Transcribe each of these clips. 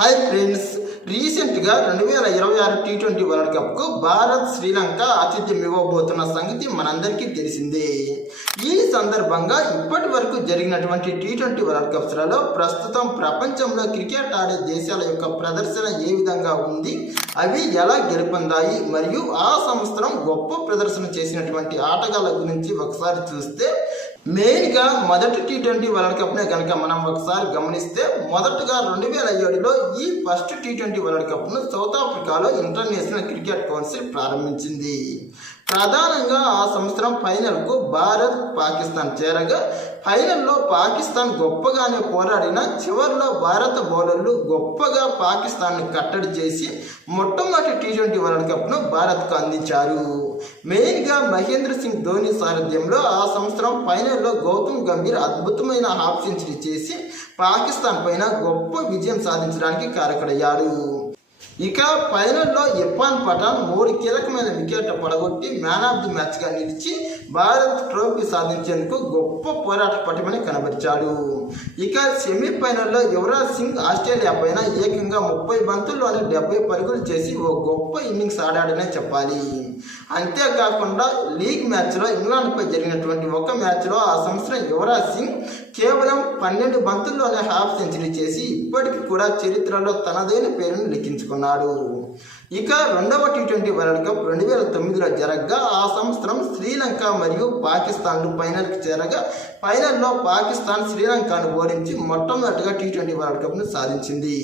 Hi friends, రీసెంట్గా 2026 T20 world కప్కు భారత్ శ్రీలంక ఆతిథ్యం ఇవ్వబోతున్న సంగతి మనందరికీ తెలిసిందే. ఈ సందర్భంగా ఇప్పటి వరకు జరిగినటువంటి టీ20 వరల్డ్ కప్స్లలో ప్రస్తుతం ప్రపంచంలో క్రికెట్ ఆడే దేశాల యొక్క ప్రదర్శన ఏ విధంగా ఉంది, అవి ఎలా గెలుపొందాయి, మరియు ఆ సంవత్సరం గొప్ప ప్రదర్శన చేసినటువంటి ఆటగాళ్ళ గురించి ఒకసారి చూస్తే, మెయిన్గా మొదటి టీ20 వరల్డ్ కప్నే కనుక మనం ఒకసారి గమనిస్తే, మొదటగా 2007లో ఈ ఫస్ట్ టీ20 వరల్డ్ కప్ను సౌత్ ఆఫ్రికాలో ఇంటర్నేషనల్ క్రికెట్ కౌన్సిల్ ప్రారంభించింది. ప్రధానంగా ఆ సంవత్సరం ఫైనల్కు భారత్ పాకిస్తాన్ చేరగా, ఫైనల్లో పాకిస్తాన్ గొప్పగానే పోరాడిన చివరిలో భారత బౌలర్లు గొప్పగా పాకిస్తాన్ను కట్టడి చేసి మొట్టమొదటి టీ20 వరల్డ్ కప్ను భారత్కు అందించారు. మెయిన్గా మహేంద్ర సింగ్ ధోని సారథ్యంలో ఆ సంవత్సరం ఫైనల్లో గౌతమ్ గంభీర్ అద్భుతమైన హాఫ్ సెంచరీ చేసి పాకిస్తాన్ పైన గొప్ప విజయం సాధించడానికి కారకుడయ్యాడు. ఇక ఫైనల్లో ఇర్ఫాన్ పఠాన్ 3 కీలకమైన వికెట్లు పడగొట్టి మ్యాన్ ఆఫ్ ది మ్యాచ్గా నిలిచి భారత్ ట్రోఫీ సాధించేందుకు గొప్ప పోరాట పటిమని కనబరిచాడు. ఇక సెమీఫైనల్లో యువరాజ్ సింగ్ ఆస్ట్రేలియా పైన ఏకంగా 30 బంతుల్లోనే 70 పరుగులు చేసి ఓ గొప్ప ఇన్నింగ్స్ ఆడాడనే చెప్పాలి. అంతేకాకుండా లీగ్ మ్యాచ్లో ఇంగ్లాండ్పై జరిగినటువంటి ఒక మ్యాచ్లో ఆ సంవత్సరం యువరాజ్ సింగ్ కేవలం 12 బంతుల్లోనే హాఫ్ సెంచరీ చేసి ఇప్పటికీ కూడా చరిత్రలో తనదైన పేరును లిఖించుకున్నాడు. ఇక రెండవ టీ20 వరల్డ్ కప్ 2009లో జరగగా, ఆ సంవత్సరం శ్రీలంక మరియు పాకిస్తాన్లు ఫైనల్కి చేరగా, ఫైనల్లో పాకిస్తాన్ శ్రీలంకను ఓడించి మొట్టమొదటిగా టీ20 వరల్డ్ కప్ను సాధించింది.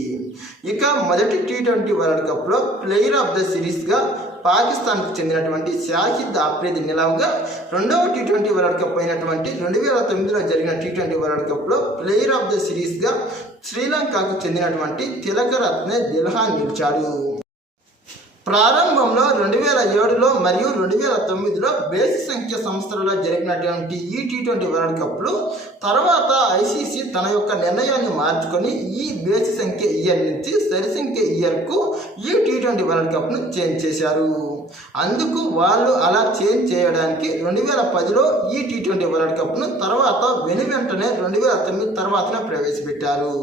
ఇక మొదటి టీ20 వరల్డ్ కప్లో ప్లేయర్ ఆఫ్ ద సిరీస్గా పాకిస్తాన్కు చెందినటువంటి షాహిద్ ఆఫ్రిది నిలవగా, రెండవ టీ20 వరల్డ్ కప్ అయినటువంటి 2009లో జరిగిన టీ20 వరల్డ్ కప్లో ప్లేయర్ ఆఫ్ ద సిరీస్గా శ్రీలంకకు చెందినటువంటి తిలకరత్నే దిల్హాన్ నిలిచాడు. ప్రారంభంలో 2007లో మరియు 2009లో బేసి సంఖ్య సంవత్సరాల్లో జరిగినటువంటి ఈ టీ20 వరల్డ్ కప్లు తర్వాత ఐసీసీ తన యొక్క నిర్ణయాన్ని మార్చుకొని ఈ బేసి సంఖ్య ఇయర్ నుంచి సరి సంఖ్య ఇయర్కు ఈ టీ20 వరల్డ్ కప్ను చేంజ్ చేశారు. అందుకు వాళ్ళు అలా చేంజ్ చేయడానికి 2010లో ఈ టీ20 వరల్డ్ కప్ను తర్వాత వెంటనే 2009 తర్వాతనే ప్రవేశపెట్టారు.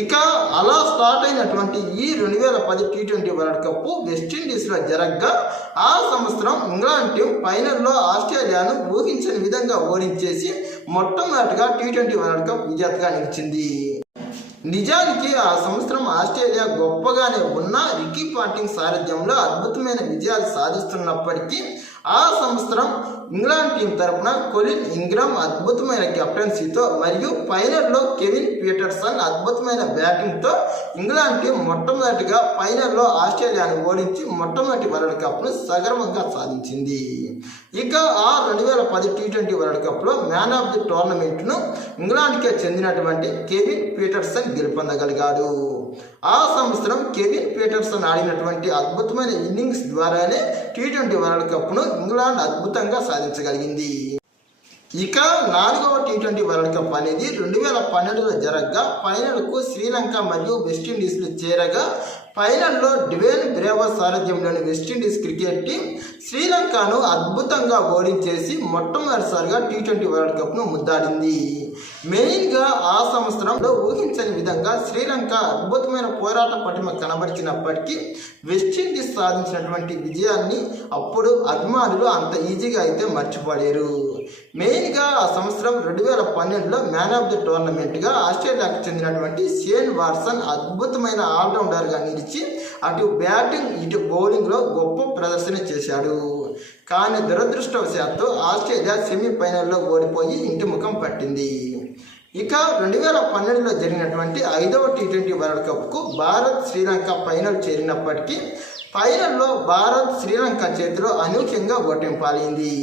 ఇక అలా స్టార్ట్ అయినటువంటి ఈ 2010 టీ20 వరల్డ్ కప్ వెస్టిండీస్లో జరగగా, ఆ సంవత్సరం ఇంగ్లాండ్ టీం ఫైనల్లో ఆస్ట్రేలియాను ఊహించని విధంగా ఓడించేసి మొట్టమొదటిగా టీ20 వరల్డ్ కప్ విజేతగా నిలిచింది. నిజానికి ఆ సంవత్సరం ఆస్ట్రేలియా గొప్పగానే ఉన్న రికీ పాంటింగ్ సారథ్యంలో అద్భుతమైన విజయాలు సాధిస్తున్నప్పటికీ, ఆ సంవత్సరం ఇంగ్లాండ్ టీం తరపున కొలిన్ ఇంగ్రామ్ అద్భుతమైన కెప్టెన్సీతో మరియు ఫైనల్లో కెవిన్ పీటర్సన్ అద్భుతమైన బ్యాటింగ్తో ఇంగ్లాండ్ టీం మొట్టమొదటిగా ఫైనల్లో ఆస్ట్రేలియాను ఓడించి మొట్టమొదటి వరల్డ్ కప్ను సగర్వంగా సాధించింది. ఇక ఆ 2010 టీ20 వరల్డ్ కప్లో మ్యాన్ ఆఫ్ ది టోర్నమెంట్ను ఇంగ్లాండ్కే చెందినటువంటి కెవిన్ పీటర్సన్ గెలుపొందగలిగాడు. ఆ సంవత్సరం కెవిన్ పీటర్సన్ ఆడినటువంటి అద్భుతమైన ఇన్నింగ్స్ ద్వారానే టీ20 వరల్డ్ కప్ను ఇంగ్లాండ్ అద్భుతంగా సాధించగలిగింది. ఇక 4వ టీ20 వరల్డ్ కప్ అనేది 2012లో జరగగా, ఫైనల్కు శ్రీలంక మరియు వెస్టిండీస్లు చేరగా, ఫైనల్లో డివేన్ బ్రేవర్ సారథ్యంలోని వెస్టిండీస్ క్రికెట్ టీం శ్రీలంకను అద్భుతంగా ఓడించేసి మొట్టమొదటిసారిగా టీ20 వరల్డ్ కప్ను ముద్దాడింది. మెయిన్గా ఆ సంవత్సరంలో ఊహించని విధంగా శ్రీలంక అద్భుతమైన పోరాట పటిమ కనబరిచినప్పటికీ, వెస్టిండీస్ సాధించినటువంటి విజయాన్ని అప్పుడు అభిమానులు అంత ఈజీగా అయితే మర్చిపోలేరు. మెయిన్గా ఆ సంవత్సరం 2012లో మ్యాన్ ఆఫ్ ది టోర్నమెంట్గా ఆస్ట్రేలియాకు చెందినటువంటి షేన్ వాట్సన్ అద్భుతమైన ఆల్రౌండర్గా నిలిచి అటు బ్యాటింగ్ ఇటు బౌలింగ్లో గొప్ప ప్రదర్శన చేశాడు. కానీ దురదృష్టవశాత్తు ఆస్ట్రేలియా సెమీఫైనల్లో ఓడిపోయి ఇంటి ముఖం పట్టింది. ఇక 2012లో జరిగినటువంటి 5వ టీ20 వరల్డ్ కప్కు భారత్ శ్రీలంక ఫైనల్ చేరినప్పటికీ, ఫైనల్లో భారత్ శ్రీలంక చేతిలో అనూహ్యంగా ఓటింపాలైంది.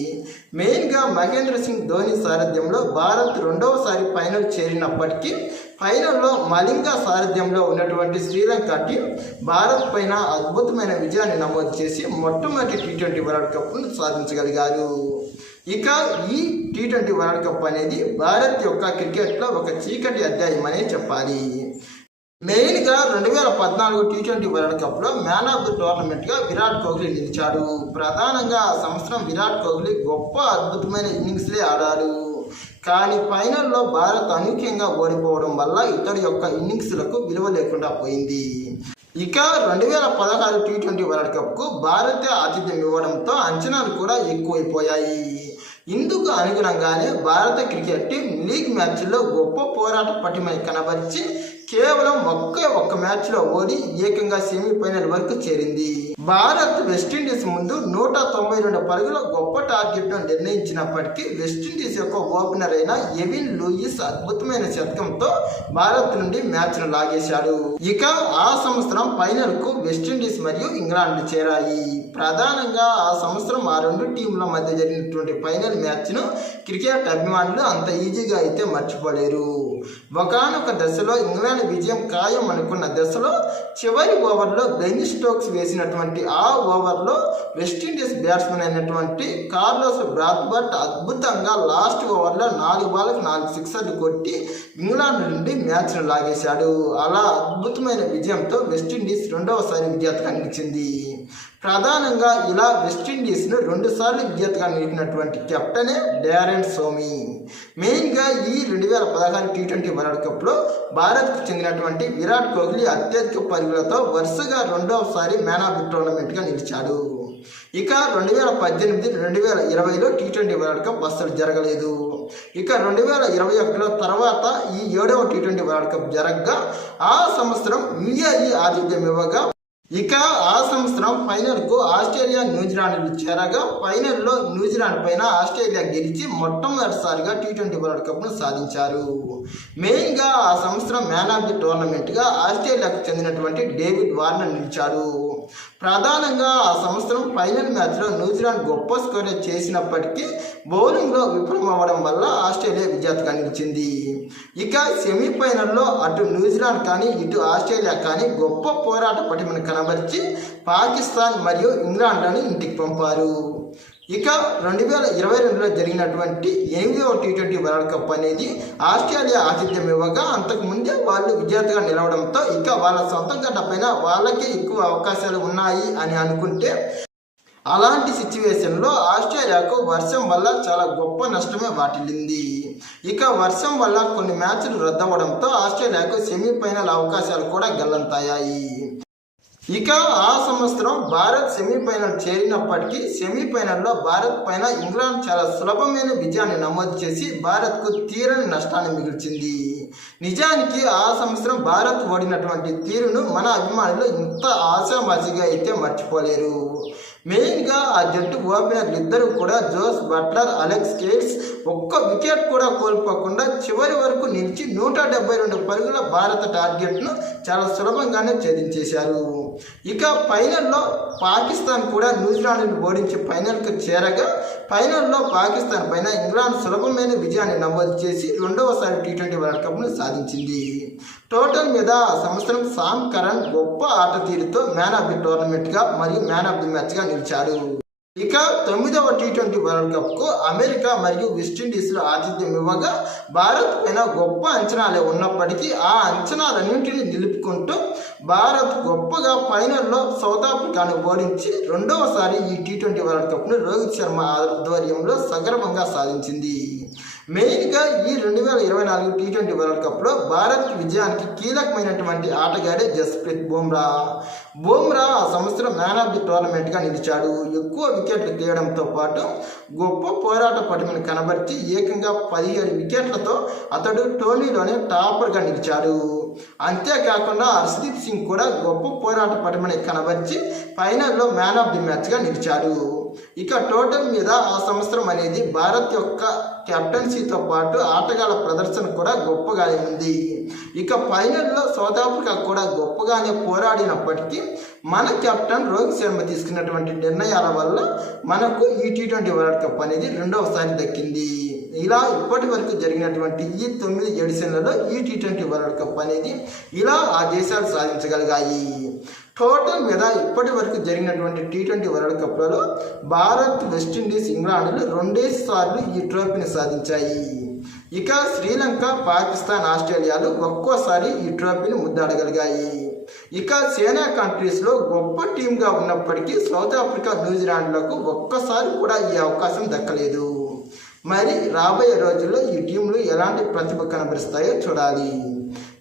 మెయిన్గా మహేంద్ర సింగ్ ధోని సారథ్యంలో భారత్ రెండవసారి ఫైనల్ చేరినప్పటికీ, ఫైనల్లో మలింగా సారథ్యంలో ఉన్నటువంటి శ్రీలంక టీం భారత్ పైన అద్భుతమైన విజయాన్ని నమోదు చేసి మొట్టమొదటి టీ20 వరల్డ్ కప్ను సాధించగలిగారు. ఇక ఈ టీ20 వరల్డ్ కప్ అనేది భారత్ యొక్క క్రికెట్లో ఒక చీకటి అధ్యాయం అనే చెప్పాలి. మెయిన్గా 2014 టీ20 వరల్డ్ కప్లో మ్యాన్ ఆఫ్ ది టోర్నమెంట్గా విరాట్ కోహ్లీ నిలిచాడు. ప్రధానంగా ఆ సంవత్సరం విరాట్ కోహ్లీ గొప్ప అద్భుతమైన ఇన్నింగ్స్లే ఆడాడు. కానీ ఫైనల్లో భారత్ అనూహ్యంగా ఓడిపోవడం వల్ల ఇతడి యొక్క ఇన్నింగ్స్లకు విలువ లేకుండా పోయింది. ఇక 2016 టీ20 వరల్డ్ కప్కు భారతే ఆతిథ్యం ఇవ్వడంతో అంచనాలు కూడా ఎక్కువైపోయాయి. ఇందుకు అనుగుణంగానే భారత క్రికెట్ టీం లీగ్ మ్యాచ్ల్లో గొప్ప పోరాట పటిమని కనబరిచి కేవలం ఒక్క మ్యాచ్లో ఓడి ఏకంగా సెమీఫైనల్ వరకు చేరింది. భారత్ వెస్టిండీస్ ముందు 192 పరుగుల గొప్ప టార్గెట్ను నిర్ణయించినప్పటికీ వెస్టిండీస్ యొక్క ఓపెనర్ అయిన ఎవిన్ లూయిస్ అద్భుతమైన శతకంతో భారత్ నుండి మ్యాచ్ను లాగేశాడు. ఇక ఆ సంవత్సరం ఫైనల్కు వెస్టిండీస్ మరియు ఇంగ్లాండ్ చేరాయి. ప్రధానంగా ఆ సంవత్సరం ఆ రెండు టీంల మధ్య జరిగినటువంటి ఫైనల్ మ్యాచ్ను క్రికెట్ అభిమానులు అంత ఈజీగా అయితే మర్చిపోలేరు. ఒకానొక దశలో ఇంగ్లాండ్ విజయం ఖాయం అనుకున్న దశలో చివరి ఓవర్లో బెన్ స్టోక్స్ వేసినటువంటి ఆ ఓవర్లో వెస్టిండీస్ బ్యాట్స్మెన్ అయినటువంటి కార్లోస్ బ్రాత్బర్ట్ అద్భుతంగా లాస్ట్ ఓవర్లో 4 బాల్లకు 4 సిక్సర్లు కొట్టి ఇంగ్లాండ్ నుండి మ్యాచ్ను లాగేశాడు. అలా అద్భుతమైన విజయంతో వెస్టిండీస్ రెండవసారి విజేతగా నిలిచింది. ప్రధానంగా ఇలా వెస్టిండీస్ను 2 సార్లు విజేతగా నిలిపినటువంటి కెప్టెనే డారెన్ సోమి. మెయిన్గా ఈ 2016 టీ20 వరల్డ్ కప్లో భారత్కు చెందినటువంటి విరాట్ కోహ్లీ అత్యధిక పరుగులతో వరుసగా రెండవసారి మ్యాన్ ఆఫ్ ది టోర్నమెంట్గా నిలిచాడు. ఇక 2018, 2020లో టీ20 వరల్డ్ కప్ అస్సలు జరగలేదు. ఇక 2021లో తర్వాత ఈ 7వ టీ20 వరల్డ్ కప్ జరగగా ఆ సంవత్సరం యుఏఈ ఆతిథ్యం ఇవ్వగా ఇక ఆ సంవత్సరం ఫైనల్కు ఆస్ట్రేలియా న్యూజిలాండ్లు చేరగా ఫైనల్లో న్యూజిలాండ్ పైన ఆస్ట్రేలియా గెలిచి మొట్టమొదటిసారిగా టీ20 వరల్డ్ కప్ను సాధించారు. మెయిన్గా ఆ సంవత్సరం మ్యాన్ ఆఫ్ ది టోర్నమెంట్గా ఆస్ట్రేలియాకు చెందినటువంటి డేవిడ్ వార్నర్ నిలిచాడు. ప్రధానంగా ఆ సంవత్సరం ఫైనల్ మ్యాచ్లో న్యూజిలాండ్ గొప్ప స్కోర్ చేసినప్పటికీ బౌలింగ్లో విఫలమవ్వడం వల్ల ఆస్ట్రేలియా విజేతగా నిలిచింది. ఇక సెమీఫైనల్లో అటు న్యూజిలాండ్ కానీ ఇటు ఆస్ట్రేలియా కానీ గొప్ప పోరాట పటిమను కనబరిచి పాకిస్తాన్ మరియు ఇంగ్లాండ్లను ఇంటికి పంపారు. ఇక 2022లో జరిగినటువంటి 8వ టీ20 వరల్డ్ కప్ అనేది ఆస్ట్రేలియా ఆతిథ్యం ఇవ్వగా అంతకుముందే వాళ్ళు విజేతగా నిలవడంతో ఇక వాళ్ళ సొంత గడ్డ పైన వాళ్ళకే ఎక్కువ అవకాశాలు ఉన్నాయి అని అనుకుంటే అలాంటి సిచ్యువేషన్లో ఆస్ట్రేలియాకు వర్షం వల్ల చాలా గొప్ప నష్టమే వాటిల్లింది. ఇక వర్షం వల్ల కొన్ని మ్యాచ్లు రద్దవడంతో ఆస్ట్రేలియాకు సెమీఫైనల్ అవకాశాలు కూడా గల్లంతయ్యాయి. ఇక ఆ సంవత్సరం భారత్ సెమీఫైనల్ చేరినప్పటికీ సెమీఫైనల్లో భారత్ పైన ఇంగ్లాండ్ చాలా సులభమైన విజయాన్ని నమోదు చేసి భారత్కు తీరని నష్టాన్ని మిగిల్చింది. నిజానికి ఆ సంవత్సరం భారత్ ఓడినటువంటి తీరును మన అభిమానులు ఇంత ఆశామాసిగా అయితే మర్చిపోలేరు. మెయిన్గా ఆ జట్టు ఓపెనర్లు ఇద్దరు కూడా జోస్ బట్లర్, అలెక్స్ కేల్స్ ఒక్క వికెట్ కూడా కోల్పోకుండా చివరి వరకు నిలిచి 172 పరుగుల భారత టార్గెట్ను చాలా సులభంగానే ఛేదించేశారు. ఇక ఫైనల్లో పాకిస్తాన్ కూడా న్యూజిలాండ్ను ఓడించి ఫైనల్కు చేరగా ఫైనల్లో పాకిస్తాన్ పైన ఇంగ్లాండ్ సులభమైన విజయాన్ని నమోదు చేసి రెండవసారి టీ20 వరల్డ్ కప్ను సాధించింది. టోటల్ మీద ఆ సంవత్సరం సామ్ కరణ్ గొప్ప ఆట తీరుతో మ్యాన్ ఆఫ్ ది టోర్నమెంట్గా మరియు మ్యాన్ ఆఫ్ ది మ్యాచ్గా నిలిచాడు. ఇక 9వ టీ20 వరల్డ్ కప్కు అమెరికా మరియు వెస్టిండీస్లో ఆతిథ్యం ఇవ్వగా భారత్ పైన గొప్ప అంచనాలే ఉన్నప్పటికీ ఆ అంచనాలన్నింటినీ నిలుపుకుంటూ భారత్ గొప్పగా ఫైనల్లో సౌత్ ఆఫ్రికాను ఓడించి రెండవసారి ఈ టీ20 వరల్డ్ కప్ను రోహిత్ శర్మ ఆధ్వర్యంలో సగర్వంగా సాధించింది. మెయిన్గా ఈ 2024 టీ20 వరల్డ్ కప్లో భారత్ విజయానికి కీలకమైనటువంటి ఆటగాడే జస్ప్రీత్ బుమ్రా ఆ సంవత్సరం మ్యాన్ ఆఫ్ ది టోర్నమెంట్గా నిలిచాడు. ఎక్కువ వికెట్లు తీయడంతో పాటు గొప్ప పోరాట పటిమను కనబర్చి ఏకంగా 17 వికెట్లతో అతడు టోర్నీలోనే టాపర్గా నిలిచాడు. అంతేకాకుండా హర్షదీప్ సింగ్ కూడా గొప్ప పోరాట పటిమని కనబర్చి ఫైనల్లో మ్యాన్ ఆఫ్ ది మ్యాచ్గా నిలిచాడు. ఇక టోటల్ మీద ఆ సంవత్సరం అనేది భారత్ యొక్క కెప్టెన్సీతో పాటు ఆటగాళ్ల ప్రదర్శన కూడా గొప్పగానే ఉంది. ఇక ఫైనల్లో సౌత్ ఆఫ్రికా కూడా గొప్పగానే పోరాడినప్పటికీ మన కెప్టెన్ రోహిత్ శర్మ తీసుకున్నటువంటి నిర్ణయాల వల్ల మనకు ఈ టీ20 వరల్డ్ కప్ అనేది రెండవసారి దక్కింది. ఇలా ఇప్పటి వరకు జరిగినటువంటి ఈ 9 ఎడిషన్లలో ఈ టీ20 వరల్డ్ కప్ అనేది ఇలా ఆ దేశాలు సాధించగలిగాయి. టోటల్ మీద ఇప్పటి వరకు జరిగినటువంటి టీ20 వరల్డ్ కప్లలో భారత్, వెస్టిండీస్, ఇంగ్లాండ్లు 2 సార్లు ఈ ట్రోఫీని సాధించాయి. ఇక శ్రీలంక, పాకిస్తాన్, ఆస్ట్రేలియాలు ఒక్కోసారి ఈ ట్రోఫీని ముద్దాడగలిగాయి. ఇక సేనా కంట్రీస్లో గొప్ప టీంగా ఉన్నప్పటికీ సౌత్ ఆఫ్రికా, న్యూజిలాండ్లకు ఒక్కసారి కూడా ఈ అవకాశం దక్కలేదు. మరి రాబోయే రోజుల్లో ఈ టీంలు ఎలాంటి ప్రతిభ కనబరుస్తాయో చూడాలి.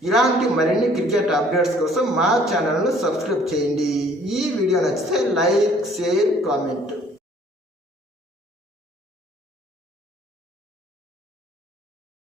ఇలాంటి మరిన్ని క్రికెట్ అప్డేట్స్ కోసం మా ఛానల్ను సబ్స్క్రైబ్ చేయండి. ఈ వీడియో నచ్చితే లైక్, షేర్, కామెంట్.